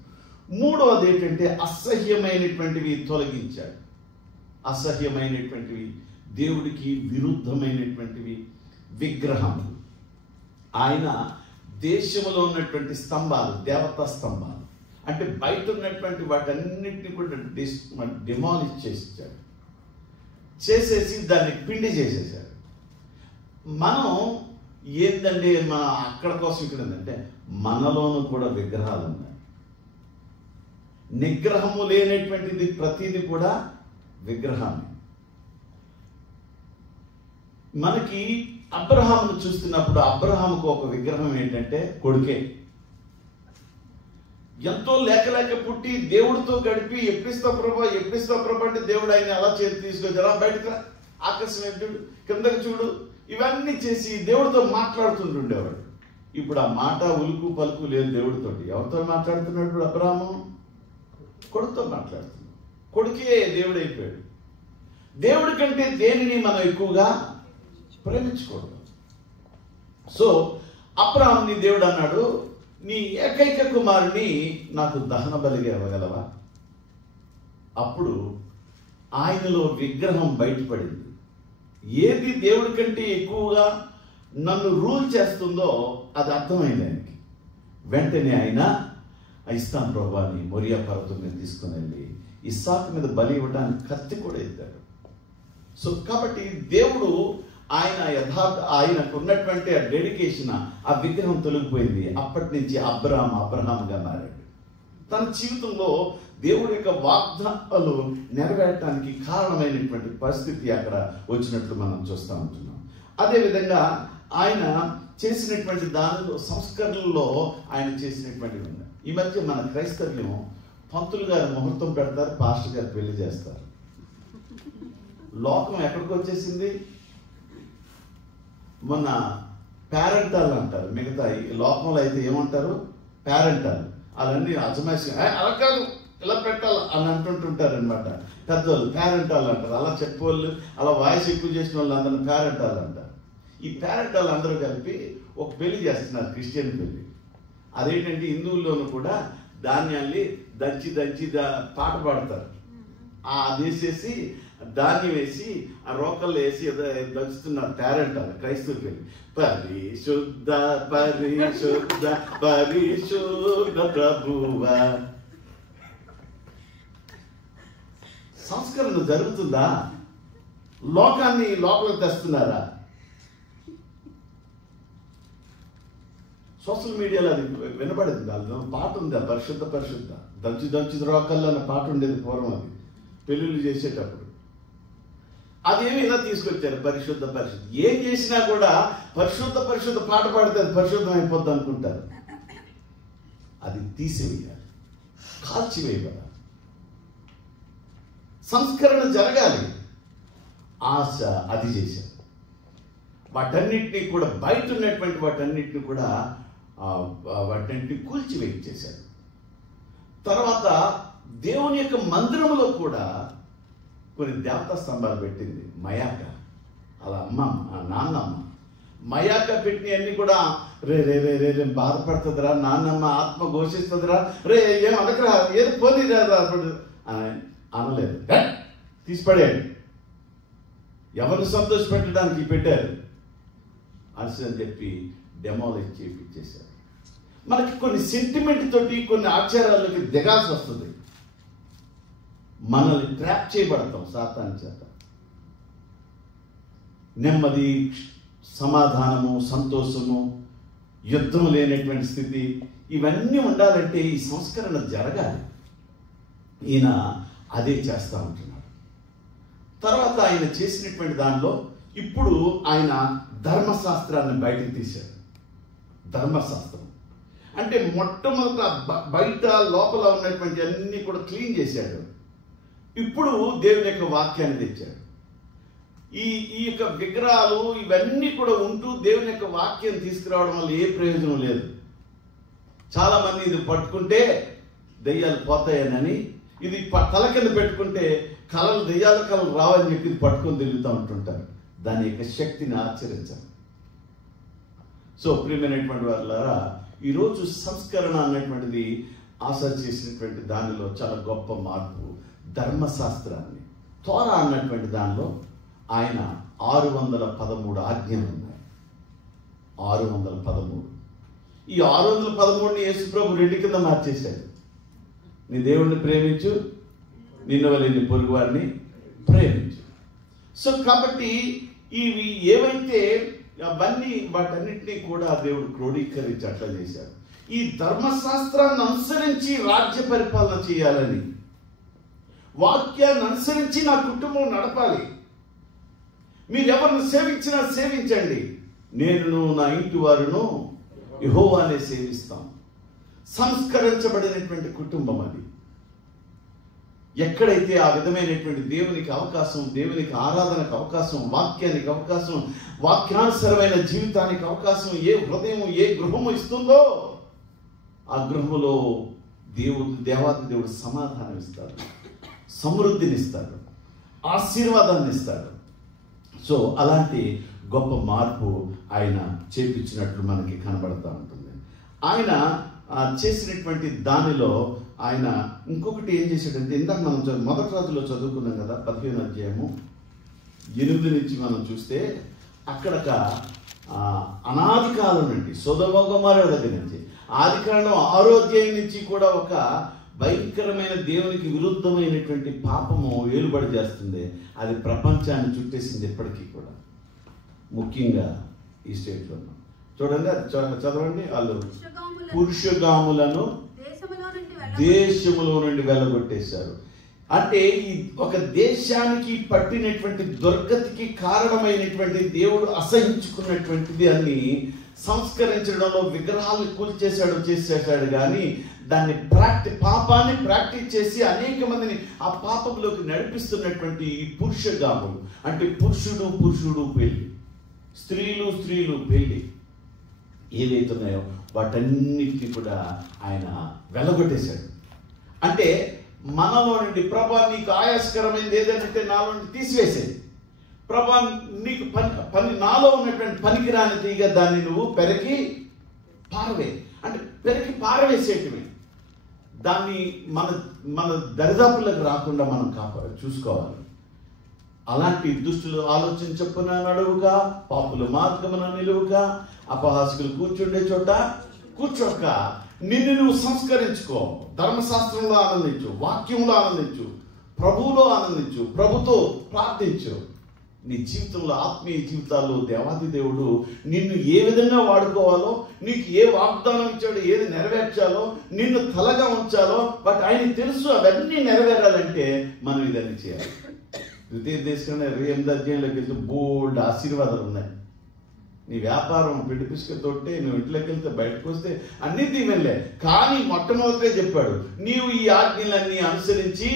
మూడవది ఏంటంటే అసహ్యమైనటువంటివి తొలగించాడు. అసహ్యమైనటువంటివి, దేవుడికి విరుద్ధమైనటువంటివి విగ్రహములు. ఆయన దేశంలో ఉన్నటువంటి స్తంభాలు, దేవతా స్తంభాలు అంటే బయట ఉన్నటువంటి వాటన్నిటిని కూడా డిమాలిష్ చేసేసి దాన్ని పిండి చేసేసాడు. మనం ఏంటంటే మన అక్కడ కోసం ఇక్కడ ఏంటంటే మనలోనూ కూడా విగ్రహాలు ఉన్నాయి. నిగ్రహము లేనటువంటిది ప్రతిది కూడా విగ్రహమే. మనకి అబ్రహామును చూస్తున్నప్పుడు అబ్రహాముకు ఒక విగ్రహం ఏంటంటే కొడుకే. ఎంతో లేక పుట్టి దేవుడితో గడిపి ఎప్పిస్తా ప్రభా అంటే దేవుడు ఆయన అలా చేతి తీసుకొచ్చారా, బయటకు ఆకర్షణ చూడు, కిందకి చూడు, ఇవన్నీ చేసి దేవుడితో మాట్లాడుతుంటుండేవాడు. ఇప్పుడు ఆ మాట ఉలుకు పలుకు లేదు దేవుడితోటి. ఎవరితో మాట్లాడుతున్నాడు ఇప్పుడు అబ్రహాము? కొడుకుతో మాట్లాడుతున్నాడు. కొడుకే దేవుడు అయిపోయాడు. దేవుడి కంటే దేనిని మనం ఎక్కువగా ప్రేమించకూడదు. సో అబ్రహాముని దేవుడు అన్నాడు, నీ ఏకైక కుమారుని నాకు దహన బలిగా ఇవ్వగలవా? అప్పుడు ఆయనలో విగ్రహం బయటపడింది. ఏది దేవుడి కంటే ఎక్కువగా నన్ను రూల్ చేస్తుందో అది అర్థమైంది ఆయనకి. వెంటనే ఆయన ఇస్తాను ప్రభా అని మొరియా పర్వతం మీద తీసుకుని వెళ్ళి ఇస్సాకు మీద బలి ఇవ్వడానికి కత్తి కూడా ఎత్తాడు. సో కాబట్టి దేవుడు ఆయనకు ఉన్నటువంటి ఆ డెడికేషన్, ఆ విగ్రహం తొలగిపోయింది. అప్పటి నుంచి అబ్రహాముగా మారాడు. తన జీవితంలో దేవుడి యొక్క వాగ్దానాలు నెరవేరటానికి కారణమైనటువంటి పరిస్థితి అక్కడ వచ్చినట్లు మనం చూస్తూ ఉంటున్నాం. అదేవిధంగా ఆయన చేసినటువంటి దానిలో సంస్కరణలో ఆయన చేసినటువంటివి ఉన్నాయి. ఈ మధ్య మన క్రైస్తవ్యం పంతులు గారు ముహూర్తం పెడతారు, పాస్టర్ గారు పెళ్లి చేస్తారు. లోకం ఎక్కడికి వచ్చేసింది? మొన్న పేరెంటాలు అంటారు, మిగతా లోకంలో అయితే ఏమంటారు? పేరెంటాలు. అలాంటి అజమాయిషి అలా కాదు ఇలా పెట్టాలి అని అంటుంటుంటారు అనమాట. పెద్దవాళ్ళు పేరెంటాలు అంటారు. అలా చెప్పేవాళ్ళు, అలా వాయిస్ ఎక్కువ చేసిన వాళ్ళు అందరినీ పేరెంటాలు అంటారు. ఈ పేరెంటాలు అందరూ కలిపి ఒక పెళ్లి చేస్తున్నారు, క్రిస్టియన్ పెళ్లి. అదేంటంటే హిందువుల్లోనూ కూడా ధాన్యాన్ని దంచి పాట పాడతారు. అదేసేసి ధాన్యం వేసి ఆ రోకల్లో వేసి దంచుతున్నారు తేరంటారు క్రైస్తవుకి వెళ్ళి. పరిశుద్ధ పరిశుద్ధ పరిశుద్ధ ప్రభువా. సంస్కరణ జరుగుతుందా? లోకాన్ని లోపలికి తెస్తున్నారా? సోషల్ మీడియాలో అది వినబడింది. దానిలో పాట ఉంది, పరిశుద్ధ పరిశుద్ధ దంచు దంచు రోకల్లో అన్న పాట ఉండేది పూర్వం. అది పెళ్ళిళ్ళు చేసేటప్పుడు అదేమి ఇలా తీసుకొచ్చారు పరిశుద్ధ పరిశుద్ధ. ఏం చేసినా కూడా పరిశుద్ధ పరిశుద్ధ పాట పాడితే అది పరిశుద్ధం అయిపోద్ది అనుకుంటారు. అది తీసివేయాలి, కాల్చివేయబడాలి. సంస్కరణ జరగాలి. ఆశ అది చేశారు. వాటన్నిటినీ కూడా బయట ఉన్నటువంటి వాటన్నిటిని కూడా వాటన్నిటిని కూల్చివేయించేశారు. తర్వాత దేవుని యొక్క మందిరంలో కూడా కొన్ని దేవతా స్తంభాలు పెట్టింది మయాక. అలా నాన్నమ్మ మయాక పెట్టిన అన్ని కూడా రే రే రే రే రే బాధపడుతుందిరా, నాన్నమ్మ ఆత్మ ఘోషిస్తుందిరా, రే ఏం అనకరా, ఏది పోనీ అనలేదు. తీసిపడేయండి, ఎవరిని సంతోషపెట్టడానికి పెట్టారు అని చెప్పి డెమాలిష్ చేయించేశారు. మనకి కొన్ని సెంటిమెంట్ తోటి కొన్ని ఆచారాలకి దిగాల్సి వస్తుంది. మనల్ని ట్రాప్ చేయబడతాం సాతాను చేత. నెమ్మది, సమాధానము, సంతోషము, యుద్ధం లేనటువంటి స్థితి, ఇవన్నీ ఉండాలంటే ఈ సంస్కరణ జరగాలి. ఈయన అదే చేస్తూ ఉంటున్నాడు. తర్వాత ఆయన చేసినటువంటి దానిలో ఇప్పుడు ఆయన ధర్మశాస్త్రాన్ని బయటకు తీశాడు. ధర్మశాస్త్రం అంటే మొట్టమొదట బయట లోపల ఉన్నటువంటి అన్ని కూడా క్లీన్ చేశాడు. ఇప్పుడు దేవుని యొక్క వాక్యాన్ని తెచ్చాడు. ఈ యొక్క విగ్రహాలు ఇవన్నీ కూడా ఉంటూ దేవుని యొక్క వాక్యం తీసుకురావడం వల్ల ఏ ప్రయోజనం లేదు. చాలా మంది ఇది పట్టుకుంటే దెయ్యాలు పోతాయని, ఇది తల కింద పెట్టుకుంటే కళలు దెయ్యాల కళలు రావని చెప్పి ఇది పట్టుకొని తిరుగుతూ ఉంటుంటారు. దాని యొక్క శక్తిని ఆచరించాలి. సో ప్రియమైనటువంటి వాళ్ళారా, ఈరోజు సంస్కరణ అన్నటువంటిది ఆశ చేసినటువంటి దానిలో చాలా గొప్ప మార్పు. ధర్మశాస్త్రాన్ని తోరా అన్నటువంటి దానిలో ఆయన 613 ఆజ్ఞలు ఉన్నాయి. 613. ఈ 613ని యేసుప్రభు 2 కింద మార్చేశాడు. నీ దేవుణ్ణి ప్రేమించు, నిన్ను వలె నీ పొరుగువారిని ప్రేమించు. సో కాబట్టి ఇవి ఏవైతే అవన్నీ వాటన్నిటినీ కూడా దేవుడు క్రోడీకరించి అట్లా చేశాడు. ఈ ధర్మశాస్త్రాన్ని అనుసరించి రాజ్య పరిపాలన చేయాలని, వాక్యాన్ని అనుసరించి నా కుటుంబం నడపాలి. మీరు ఎవరిని సేవించినా సేవించండి, నేను నా ఇంటి వారును యెహోవానే సేవిస్తాం. సంస్కరించబడినటువంటి కుటుంబం అది. ఎక్కడైతే ఆ విధమైనటువంటి దేవునికి అవకాశం, దేవునికి ఆరాధనకు అవకాశం, వాక్యానికి అవకాశం, వాక్యానుసరమైన జీవితానికి అవకాశం ఏ హృదయం, ఏ గృహము ఇస్తుందో ఆ గృహములో దేవాది దేవుడు సమాధానం ఇస్తాడు, సమృద్ధిని ఇస్తాడు, ఆశీర్వాదాన్ని ఇస్తాడు. సో అలాంటి గొప్ప మార్పు ఆయన చేపించినట్లు మనకి కనబడతా ఉంటుంది. ఆయన చేసినటువంటి దానిలో ఆయన ఇంకొకటి ఏం చేశాడంటే, ఇందాక మనం మొదటి రోజులో చదువుకున్నాం కదా, 15వ అధ్యాయము 8 నుంచి మనం చూస్తే అక్కడక అనాది కాలం నుండి సొదొమ గొమొర్రా దగ్గర నుంచి ఆది కాండం 6వ అధ్యాయం నుంచి కూడా ఒక భయంకరమైన దేవునికి విరుద్ధమైనటువంటి పాపము ఏలుబడి చేస్తుంది. అది ప్రపంచాన్ని చుట్టేసింది ఇప్పటికీ కూడా, ముఖ్యంగా ఈ స్టేట్లో. చూడండి, చదవండి. వాళ్ళు పురుషగాములను దేశములో నుండి వెళ్ళగొట్టేశారు. అంటే ఈ ఒక దేశానికి పట్టినటువంటి దుర్గతికి కారణమైనటువంటి దేవుడు అసహించుకున్నటువంటిది అన్ని సంస్కరించడంలో విగ్రహాలు చేసేసాడు కానీ దాన్ని పాపాన్ని ప్రాక్టీస్ చేసి అనేక మందిని ఆ పాపంలోకి నడిపిస్తున్నటువంటి ఈ పురుషగాములు, అంటే పురుషుడు పెళ్లి, స్త్రీలు పెళ్లి ఏవైతున్నాయో వాటన్నిటిని కూడా ఆయన వెళ్ళగొట్టేశాడు. అంటే మనలో నుండి ప్రభా నీకు ఆయాస్కరమైనది ఏదంటే నాలో నుండి తీసివేసేది, ప్రభా నీకు పని నాలో ఉన్నటువంటి పనికిరాని తీగ దాన్ని నువ్వు పెరికి పారవే, అంటే పెరికి పారవేసేటివి. దాన్ని మన దరిదాపులకు రాకుండా మనం చూసుకోవాలి. అలాంటి దుష్టులు ఆలోచన చొప్పున నడువుక, పాపుల మార్గమున నిలువుక, అపహాసకులు కూర్చుండే చోట కూర్చోక నిన్ను నువ్వు సంస్కరించుకో. ధర్మశాస్త్రంలో ఆనందించు, వాక్యంలో ఆనందించు, ప్రభువులో ఆనందించు, ప్రభుతో ప్రార్థించు. నీ జీవితంలో, ఆత్మీయ జీవితాల్లో దేవాది దేవుడు నిన్ను ఏ విధంగా వాడుకోవాలో, నీకు ఏ వాగ్దానం ఇచ్చాడో, ఏది నెరవేర్చాలో, నిన్ను తలగా ఉంచాలో బట్ ఆయనకి తెలుసు. అవన్నీ నెరవేరాలంటే మనం ఇదన్నీ చేయాలి. ద్వితీయ దేశంలో 28వ అధ్యాయంలోకి వెళ్తే బోల్డ్ ఆశీర్వాదాలు ఉన్నాయి. నీ వ్యాపారం పిడిపిసుకతోటే నువ్వు ఇంట్లోకి వెళ్తే బయటకు వస్తే అన్ని దీవెనలే. కానీ మొట్టమొదటే చెప్పాడు, నీవు ఈ ఆజ్ఞలన్నీ అనుసరించి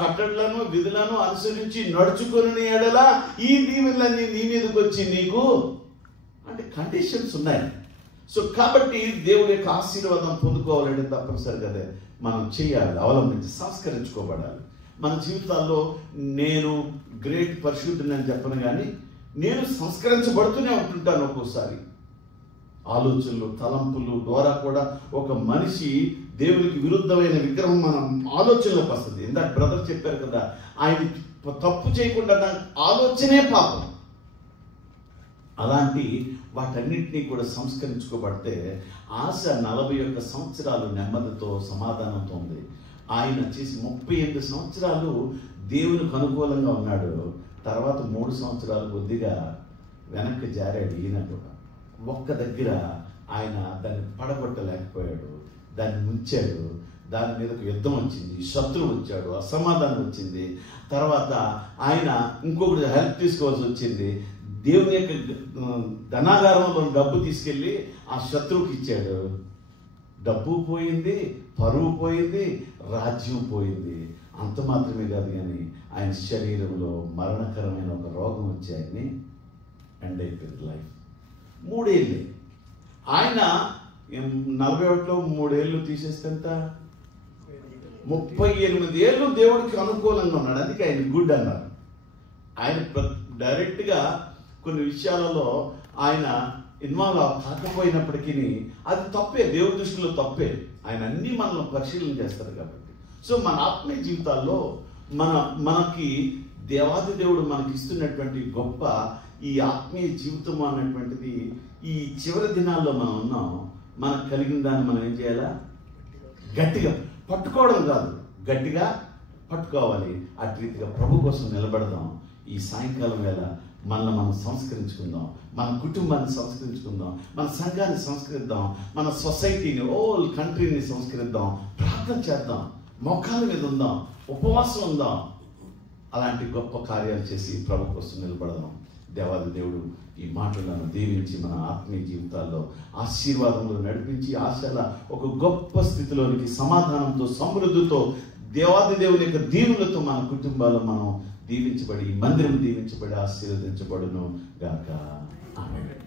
కట్టడలను విధులను అనుసరించి నడుచుకుని ఎడల ఈ దీవెనలన్నీ నీ మీదకి వచ్చి నీకు అంటే కండిషన్స్ ఉన్నాయి. సో కాబట్టి దేవుడి యొక్క ఆశీర్వాదం పొందుకోవాలంటే తప్పనిసరిగా మనం చేయాలి, అవలంబించి సంస్కరించుకోబడాలి. మన జీవితాల్లో నేను గ్రేట్ పరిశుద్ధుని అని చెప్పను, కానీ నేను సంస్కరించబడుతూనే ఉంటుంటాను. ఒక్కోసారి ఆలోచనలు, తలంపులు ద్వారా కూడా ఒక మనిషి దేవునికి విరుద్ధమైన విగ్రహం మనం ఆలోచనలోకి వస్తుంది. ఇందాక బ్రదర్ చెప్పారు కదా, ఆయన తప్పు చేయకుండా ఆలోచనే పాపం. అలాంటి వాటన్నిటినీ కూడా సంస్కరించుకోబడితే ఆశ 41 సంవత్సరాలు నెమ్మదితో, సమాధానంతో ఉంది. ఆయన చేసి 38 సంవత్సరాలు దేవునికి అనుకూలంగా ఉన్నాడు. తర్వాత 3 సంవత్సరాలు కొద్దిగా వెనక్కి జారాడు. ఈయన కూడా ఒక్క దగ్గర ఆయన దాన్ని పడగొట్టలేకపోయాడు, దాన్ని ముంచాడు. దాని మీదకు యుద్ధం వచ్చింది, శత్రువు వచ్చాడు, అసమాధానం వచ్చింది. తర్వాత ఆయన ఇంకొకటి హెల్ప్ తీసుకోవాల్సి వచ్చింది. దేవుని యొక్క ధనాగారంలో డబ్బు తీసుకెళ్ళి ఆ శత్రువుకి ఇచ్చాడు. డబ్బు పోయింది, పరువు పోయింది, రాజ్యం పోయింది. అంత మాత్రమే కాదు, కానీ ఆయన శరీరంలో మరణకరమైన ఒక రోగం వచ్చి ఆయన్ని ఎండ్ అయిపోయింది లైఫ్. 3 ఏళ్ళే ఆయన 41లో 3 ఏళ్ళు తీసేస్తే ఎంత? 38 ఏళ్ళు దేవుడికి అనుకూలంగా ఉన్నాడు. అందుకే ఆయన గుడ్ అన్నారు. ఆయన డైరెక్ట్గా కొన్ని విషయాలలో ఆయన ఇన్వాల్వ్ కాకపోయినప్పటికీ అది తప్పే, దేవుడి దృష్టిలో తప్పే. ఆయన అన్నీ మనల్ని పరిశీలన చేస్తారు కాబట్టి. సో మన ఆత్మీయ జీవితాల్లో మనకి దేవాది దేవుడు మనకి ఇస్తున్నటువంటి గొప్ప ఈ ఆత్మీయ జీవితం అనేటువంటిది ఈ చివరి దినాల్లో మనం ఉన్నాం. మనకు కలిగిన దాన్ని మనం ఏం చేయాలా? గట్టిగా పట్టుకోవడం కాదు, గట్టిగా పట్టుకోవాలి. అటు రీతిగా ప్రభు కోసం నిలబడదాం. ఈ సాయంకాలం వేళ మనం సంస్కరించుకుందాం, మన కుటుంబాన్ని సంస్కరించుకుందాం, మన సంఘాన్ని సంస్కరిద్దాం, మన సొసైటీని, ఓల్ కంట్రీని సంస్కరిద్దాం. ప్రార్థన చేద్దాం, మోకాల మీద ఉందాం, ఉపవాసం ఉందాం. అలాంటి గొప్ప కార్యాలు చేసి ప్రభు కోసం నిలబడదాం. దేవాది దేవుడు ఈ మాటలను దీవించి మన ఆత్మీయ జీవితాల్లో ఆశీర్వాదంలో నడిపించి ఆశల ఒక గొప్ప స్థితిలోనికి, సమాధానంతో, సమృద్ధితో, దేవాది దేవుని యొక్క దీవులతో మన కుటుంబాల్లో మనం దీవించబడి, ఈ మందిరం దీవించబడి ఆశీర్వదించబడును గాక. ఆమేన్.